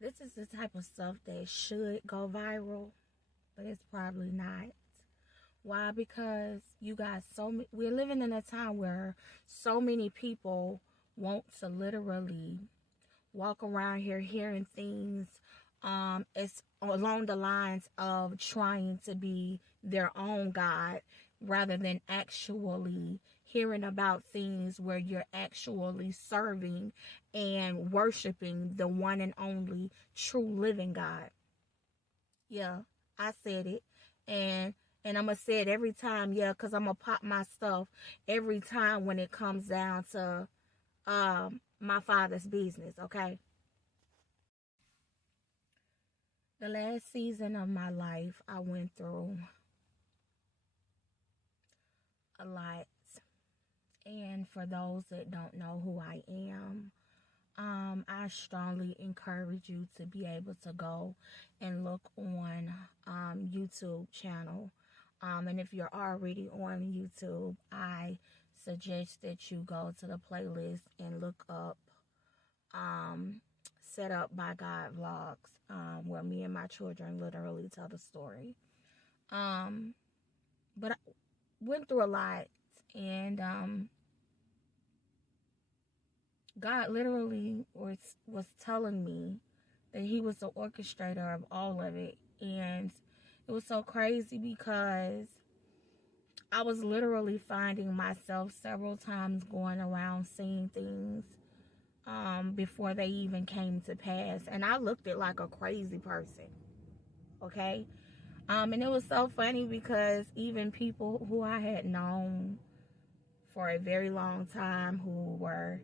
This is the type of stuff that should go viral, but it's probably not. Why? Because you guys, we're living in a time where so many people want to literally walk around here hearing things. It's along the lines of trying to be their own God rather than actually hearing about things where you're actually serving and worshiping the one and only true living God. Yeah, I said it. And I'm gonna say it every time, yeah, because I'm gonna pop my stuff every time when it comes down to my father's business, okay? The last season of my life, I went through a lot. And for those that don't know who I am, I strongly encourage you to be able to go and look on YouTube channel. And if you're already on YouTube, I suggest that you go to the playlist and look up Set Up by God Vlogs, where me and my children literally tell the story. But I went through a lot, and God literally was telling me that he was the orchestrator of all of it. And it was so crazy because I was literally finding myself several times going around seeing things before they even came to pass. And I looked at like a crazy person, okay? And it was so funny because even people who I had known for a very long time, who were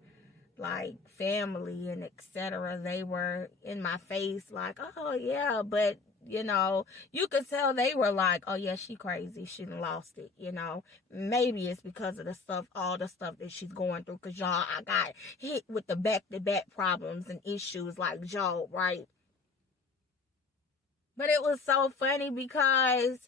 like family and etc., they were in my face like, oh yeah, but you know, you could tell they were like, oh yeah, she crazy, she done lost it, you know. Maybe it's because of the stuff, all the stuff that she's going through, because y'all, I got hit with the back-to-back problems and issues like Job, right? But it was so funny because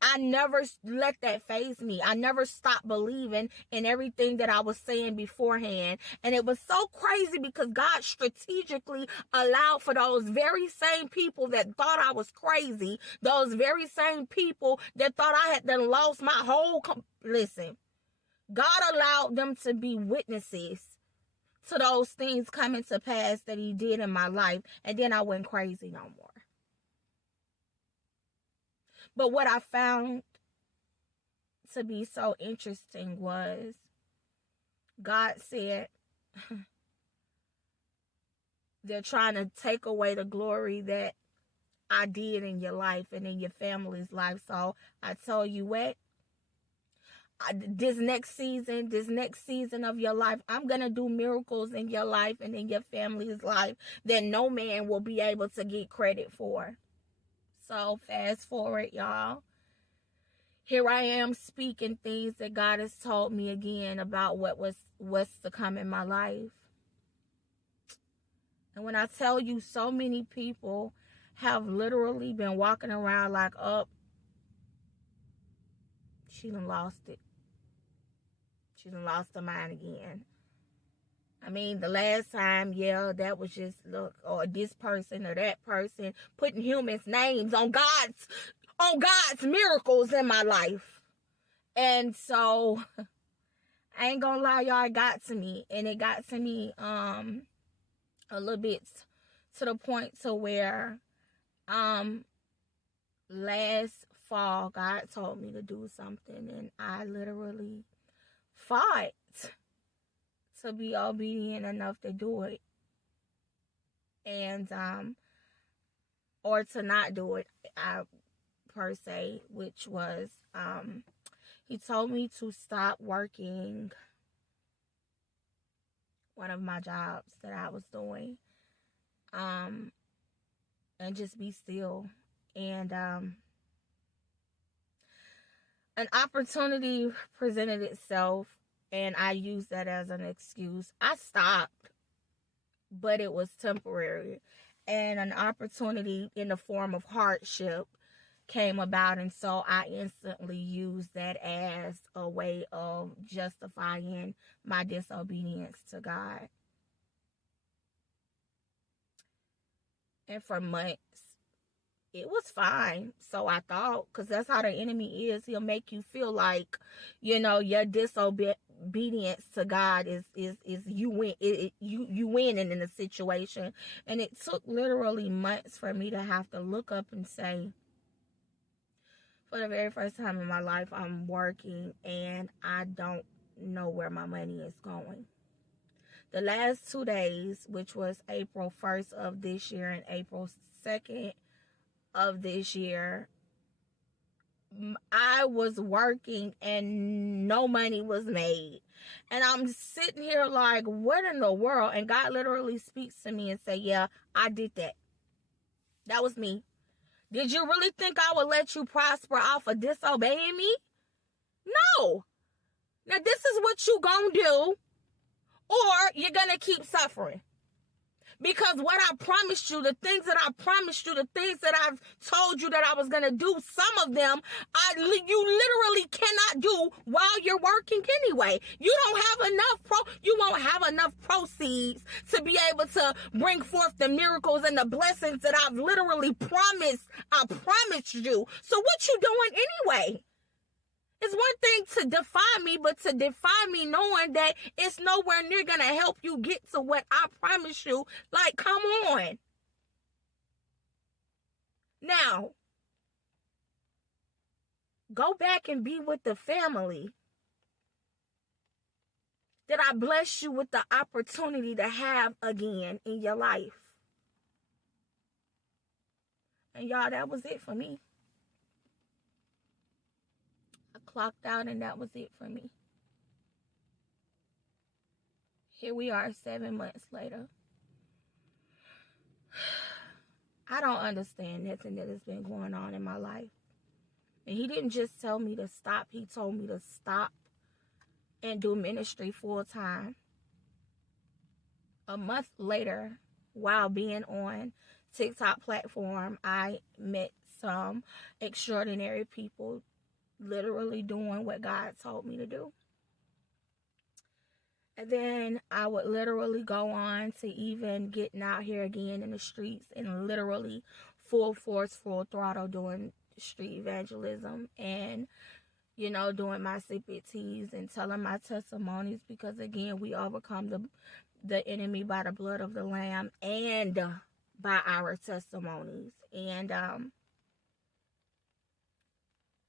I never let that faze me. I never stopped believing in everything that I was saying beforehand. And it was so crazy because God strategically allowed for those very same people that thought I was crazy, those very same people that thought I had done lost my whole... Listen, God allowed them to be witnesses to those things coming to pass that he did in my life. And then I went crazy no more. But what I found to be so interesting was God said, they're trying to take away the glory that I did in your life and in your family's life. So I tell you what, this next season of your life, I'm going to do miracles in your life and in your family's life that no man will be able to get credit for. So fast forward, y'all. Here I am speaking things that God has told me again about what's to come in my life. And when I tell you, so many people have literally been walking around like, oh, she done lost it. She done lost her mind again. I mean, the last time, yeah, that was just, look, or this person or that person, putting humans' names on God's miracles in my life. And so I ain't gonna lie, y'all, it got to me. And it got to me a little bit to the point to where last fall God told me to do something, and I literally fought to be obedient enough to do it. And or to not do it, per se, which was he told me to stop working one of my jobs that I was doing, and just be still. And an opportunity presented itself, and I used that as an excuse. I stopped, but it was temporary. And an opportunity in the form of hardship came about, and so I instantly used that as a way of justifying my disobedience to God. And for months, it was fine. So I thought, because that's how the enemy is. He'll make you feel like, your disobedience to God is you win. You winning in the situation. And it took literally months for me to have to look up and say, for the very first time in my life, I'm working and I don't know where my money is going. The last 2 days, which was April 1st of this year and April 2nd of this year, I was working and no money was made. And I'm sitting here like, what in the world? And God literally speaks to me and say, yeah, I did that. That was me. Did you really think I would let you prosper off of disobeying me? No. Now, this is what you gonna do, or you're gonna keep suffering. Because what I promised you, the things that I promised you, the things that I've told you that I was going to do, some of them, you literally cannot do while you're working anyway. You don't have enough, you won't have enough proceeds to be able to bring forth the miracles and the blessings that I've literally promised. I promised you. So what you doing anyway? It's one thing to defy me, but to defy me knowing that it's nowhere near going to help you get to what I promise you. Like, come on. Now, go back and be with the family that I bless you with the opportunity to have again in your life. And y'all, that was it for me. Clocked out and that was it for me. Here we are 7 months later. I don't understand nothing that has been going on in my life. And he didn't just tell me to stop. He told me to stop and do ministry full time. A month later, while being on TikTok platform, I met some extraordinary people literally doing what God told me to do. And then I would literally go on to even getting out here again in the streets and literally full force, full throttle doing street evangelism and, doing my CPTs and telling my testimonies, because again, we overcome the enemy by the blood of the Lamb and by our testimonies. And,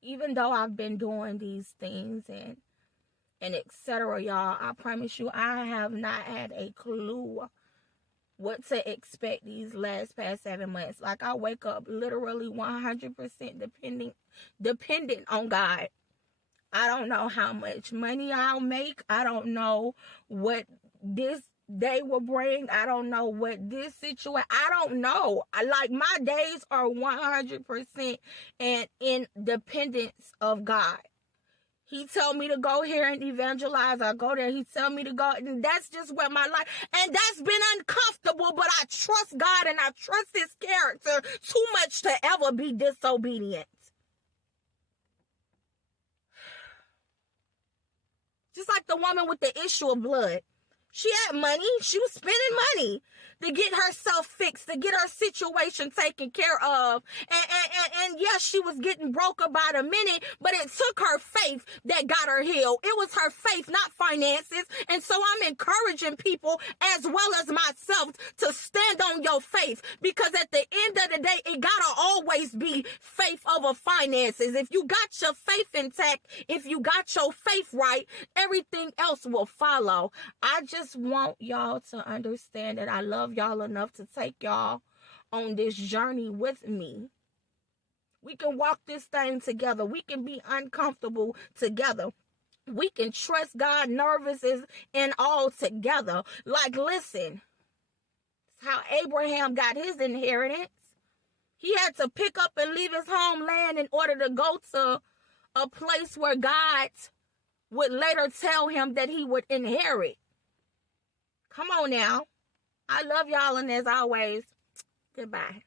even though I've been doing these things and etc., y'all, I promise you, I have not had a clue what to expect these past 7 months. Like, I wake up literally 100% dependent on God. I don't know how much money I'll make. I don't know what this day will bring. I don't know what this situation, I don't know. Like, my days are 100% and in dependence of God. He told me to go here and evangelize. I go there. He tell me to go. And that's just where my life, and that's been uncomfortable, but I trust God and I trust his character too much to ever be disobedient. Just like the woman with the issue of blood. She had money. She was spending money to get herself fixed, to get her situation taken care of. And yes, she was getting broke about a minute, but it took her faith that got her healed. It was her faith, not finances. And so I'm encouraging people as well as myself to stand on your faith, because at the end of the day, it gotta always be faith over finances. If you got your faith intact, if you got your faith right, everything else will follow. I just want y'all to understand that I love y'all enough to take y'all on this journey with me. We can walk this thing together. We can be uncomfortable together. We can trust God, nervous and all together. Like, listen, it's how Abraham got his inheritance. He had to pick up and leave his homeland in order to go to a place where God would later tell him that he would inherit. Come on now. I love y'all, and as always, goodbye.